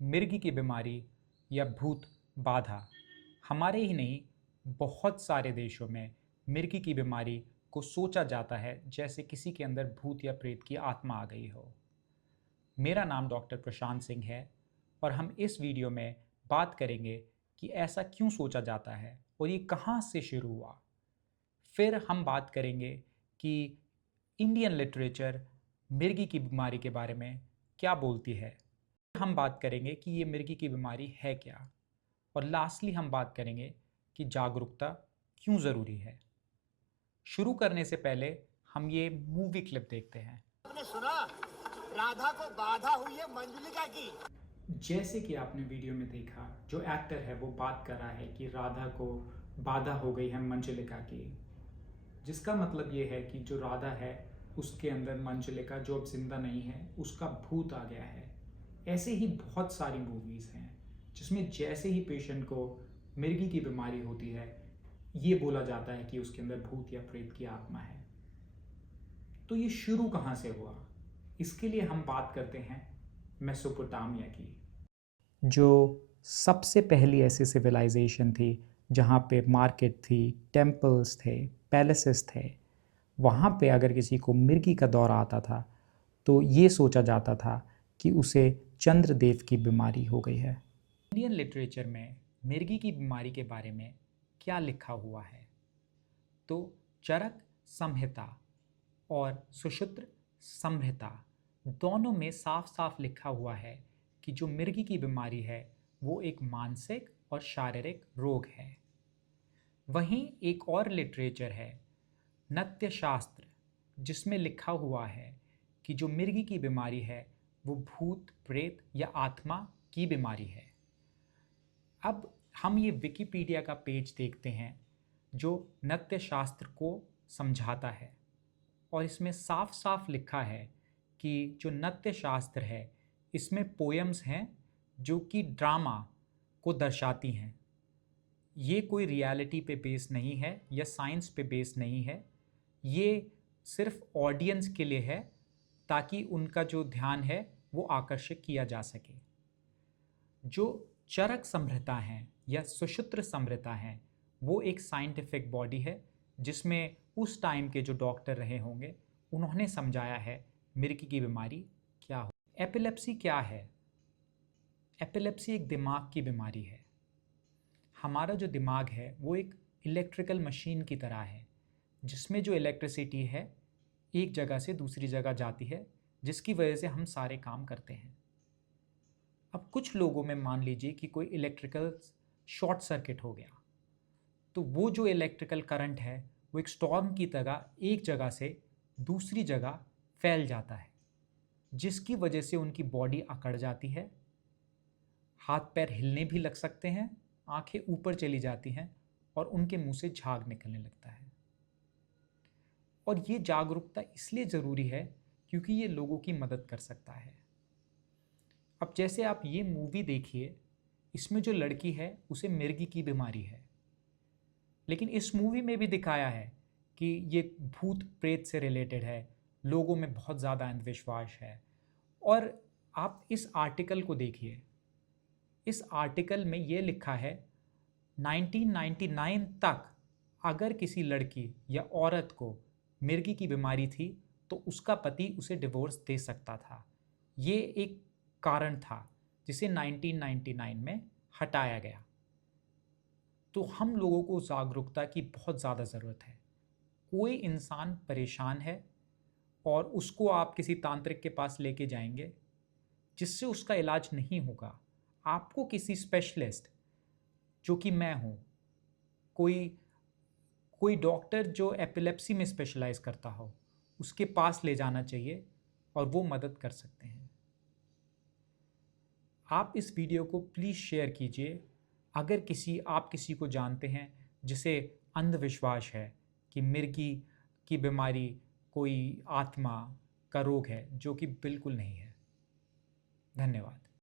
मिर्गी की बीमारी या भूत बाधा हमारे ही नहीं, बहुत सारे देशों में मिर्गी की बीमारी को सोचा जाता है जैसे किसी के अंदर भूत या प्रेत की आत्मा आ गई हो। मेरा नाम डॉक्टर प्रशांत सिंह है और हम इस वीडियो में बात करेंगे कि ऐसा क्यों सोचा जाता है और ये कहाँ से शुरू हुआ। फिर हम बात करेंगे कि इंडियन लिटरेचर मिर्गी की बीमारी के बारे में क्या बोलती है। हम बात करेंगे कि ये मिर्गी की बीमारी है क्या, और लास्टली हम बात करेंगे कि जागरूकता क्यों ज़रूरी है। शुरू करने से पहले हम ये मूवी क्लिप देखते हैं। आपने सुना, राधा को बाधा हुई है मंजुलिका की। जैसे कि आपने वीडियो में देखा, जो एक्टर है वो बात कर रहा है कि राधा को बाधा हो गई है मंजुलिका की, जिसका मतलब ये है कि जो राधा है उसके अंदर मंजुलिका जो अब जिंदा नहीं है उसका भूत आ गया है। ऐसे ही बहुत सारी मूवीज़ हैं जिसमें जैसे ही पेशेंट को मिर्गी की बीमारी होती है ये बोला जाता है कि उसके अंदर भूत या प्रेत की आत्मा है। तो ये शुरू कहाँ से हुआ, इसके लिए हम बात करते हैं मेसोपोटामिया की, जो सबसे पहली ऐसी सिविलाइजेशन थी जहाँ पे मार्केट थी, टेम्पल्स थे, पैलेसेस थे। वहाँ पे अगर किसी को मिर्गी का दौरा आता था तो ये सोचा जाता था कि उसे चंद्रदेव की बीमारी हो गई है। इंडियन लिटरेचर में मिर्गी की बीमारी के बारे में क्या लिखा हुआ है, तो चरक संहिता और सुश्रुत संहिता दोनों में साफ साफ लिखा हुआ है कि जो मिर्गी की बीमारी है वो एक मानसिक और शारीरिक रोग है। वहीं एक और लिटरेचर है नत्य शास्त्र, जिसमें लिखा हुआ है कि जो मिर्गी की बीमारी है वो भूत प्रेत या आत्मा की बीमारी है। अब हम ये विकिपीडिया का पेज देखते हैं जो नत्य शास्त्र को समझाता है, और इसमें साफ साफ लिखा है कि जो नत्य शास्त्र है इसमें पोयम्स हैं जो कि ड्रामा को दर्शाती हैं। ये कोई रियलिटी पे बेस नहीं है या साइंस पे बेस नहीं है, ये सिर्फ ऑडियंस के लिए है ताकि उनका जो ध्यान है वो आकर्षित किया जा सके। जो चरक संहिता हैं या सुश्रुत संहिता हैं वो एक साइंटिफिक बॉडी है जिसमें उस टाइम के जो डॉक्टर रहे होंगे उन्होंने समझाया है मिर्गी की बीमारी क्या हो। एपिलेप्सी क्या है? एपिलेप्सी एक दिमाग की बीमारी है। हमारा जो दिमाग है वो एक इलेक्ट्रिकल मशीन की तरह है जिसमें जो इलेक्ट्रिसिटी है एक जगह से दूसरी जगह जाती है, जिसकी वजह से हम सारे काम करते हैं। अब कुछ लोगों में मान लीजिए कि कोई इलेक्ट्रिकल शॉर्ट सर्किट हो गया, तो वो जो इलेक्ट्रिकल करंट है वो एक स्टॉर्म की तरह एक जगह से दूसरी जगह फैल जाता है, जिसकी वजह से उनकी बॉडी अकड़ जाती है, हाथ पैर हिलने भी लग सकते हैं, आंखें ऊपर चली जाती हैं और उनके मुंह से झाग निकलने लगता है। और ये जागरूकता इसलिए ज़रूरी है क्योंकि ये लोगों की मदद कर सकता है। अब जैसे आप ये मूवी देखिए, इसमें जो लड़की है उसे मिर्गी की बीमारी है, लेकिन इस मूवी में भी दिखाया है कि ये भूत प्रेत से रिलेटेड है, लोगों में बहुत ज़्यादा अंधविश्वास है। और आप इस आर्टिकल को देखिए, इस आर्टिकल में ये लिखा है 1999 तक अगर किसी लड़की या औरत को मिर्गी की बीमारी थी तो उसका पति उसे डिवोर्स दे सकता था। ये एक कारण था जिसे 1999 में हटाया गया। तो हम लोगों को जागरूकता की बहुत ज़्यादा ज़रूरत है। कोई इंसान परेशान है और उसको आप किसी तांत्रिक के पास लेके जाएंगे जिससे उसका इलाज नहीं होगा, आपको किसी स्पेशलिस्ट, जो कि मैं हूँ, कोई कोई डॉक्टर जो एपिलेप्सी में स्पेशलाइज करता हो, उसके पास ले जाना चाहिए और वो मदद कर सकते हैं। आप इस वीडियो को प्लीज़ शेयर कीजिए अगर आप किसी को जानते हैं जिसे अंधविश्वास है कि मिर्गी की बीमारी कोई आत्मा का रोग है, जो कि बिल्कुल नहीं है। धन्यवाद।